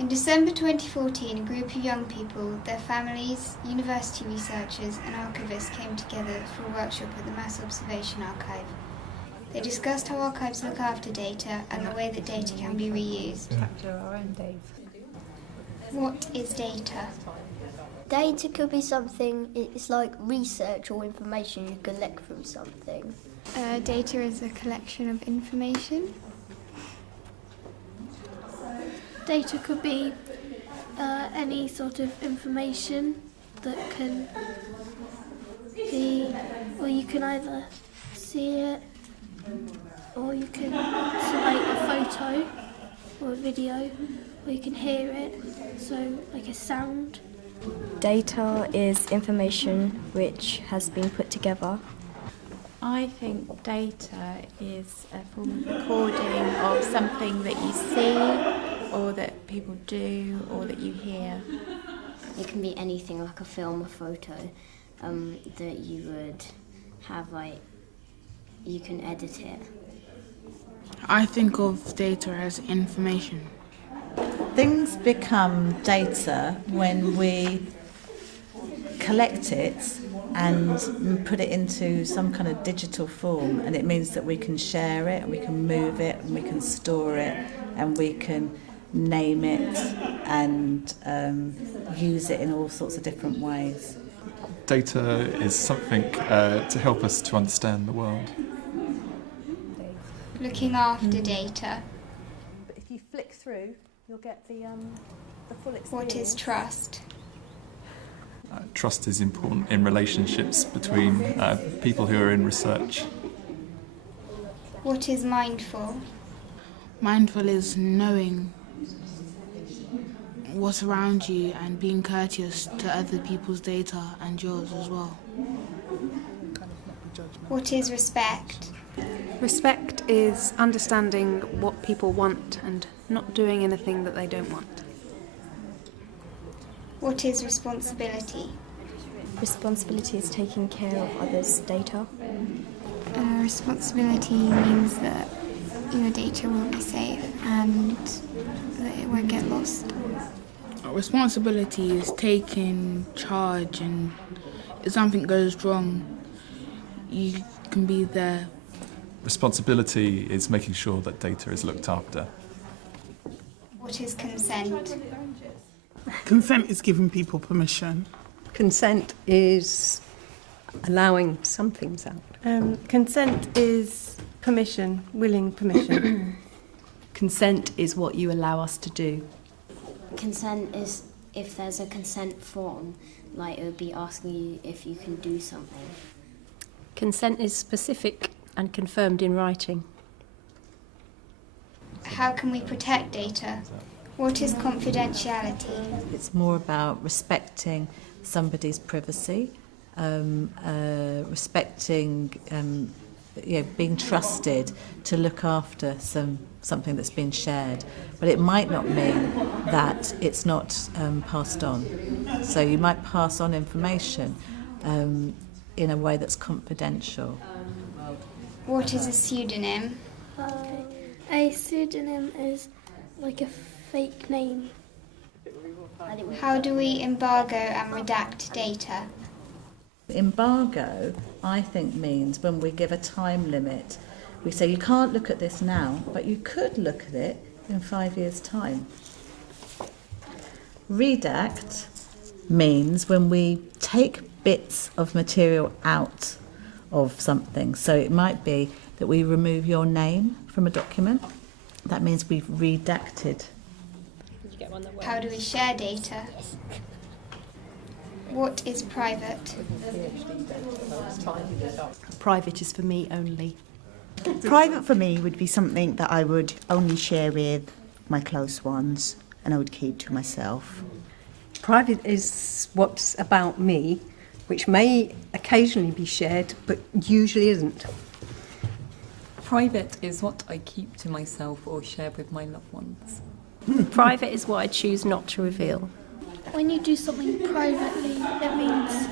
In December 2014, a group of young people, their families, university researchers and archivists came together for a workshop at the Mass Observation Archive. They discussed how archives look after data and the way that data can be reused. What is data? Data could be something, it's like research or information you collect from something. Data is a collection of information. Data could be any sort of information that can be, or you can either see it, or you can select a photo or a video, or you can hear it, so like a sound. Data is information which has been put together. I think data is a form of recording of something that you see or that people do or that you hear. It can be anything like a film, a photo that you would have, you can edit it. I think of data as information. Things become data when we collect it and put it into some kind of digital form, and it means that we can share it, and we can move it, and we can store it, and we can name it and use it in all sorts of different ways. Data is something to help us to understand the world. Looking after data. But if you flick through, you'll get the full experience. What is trust? Trust is important in relationships between people who are in research. What is mindful? Mindful is knowing what's around you and being courteous to other people's data and yours as well. What is respect? Respect is understanding what people want and not doing anything that they don't want. What is responsibility? Responsibility is taking care of others' data. Responsibility means that your data will be safe and that it won't get lost. Responsibility is taking charge, and if something goes wrong, you can be there. Responsibility is making sure that data is looked after. What is consent? Consent is giving people permission. Consent is allowing some things out. Consent is permission, willing permission. Consent is what you allow us to do. Consent is if there's a consent form, like it would be asking you if you can do something. Consent is specific and confirmed in writing. How can we protect data? What is confidentiality? It's more about respecting somebody's privacy, respecting, being trusted to look after something that's been shared. But it might not mean that it's not passed on. So you might pass on information in a way that's confidential. What is a pseudonym? A pseudonym is like a fake name. How do we embargo and redact data? Embargo, I think, means when we give a time limit. We say you can't look at this now, but you could look at it in 5 years' time. Redact means when we take bits of material out of something. So it might be that we remove your name from a document. That means we've redacted. How do we share data? What is private? Private is for me only. Private for me would be something that I would only share with my close ones and I would keep to myself. Private is what's about me, which may occasionally be shared, but usually isn't. Private is what I keep to myself or share with my loved ones. Private is what I choose not to reveal. When you do something privately, it means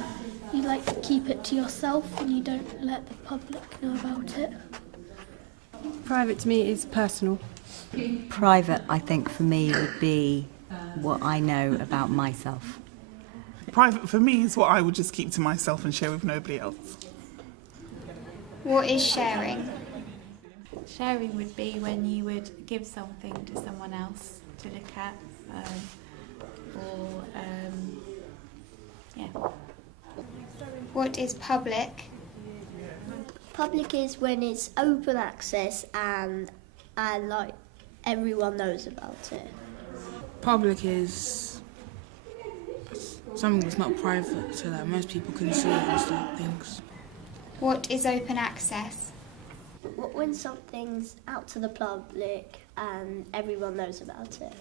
you keep it to yourself and you don't let the public know about it. Private to me is personal. Private, I think, for me would be what I know about myself. Private for me is what I would just keep to myself and share with nobody else. What is sharing? Sharing would be when you would give something to someone else to look at, yeah. What is public? Public is when it's open access and like everyone knows about it. Public is something that's not private, so that most people can see and start things. What is open access? When something's out to the public and everyone knows about it.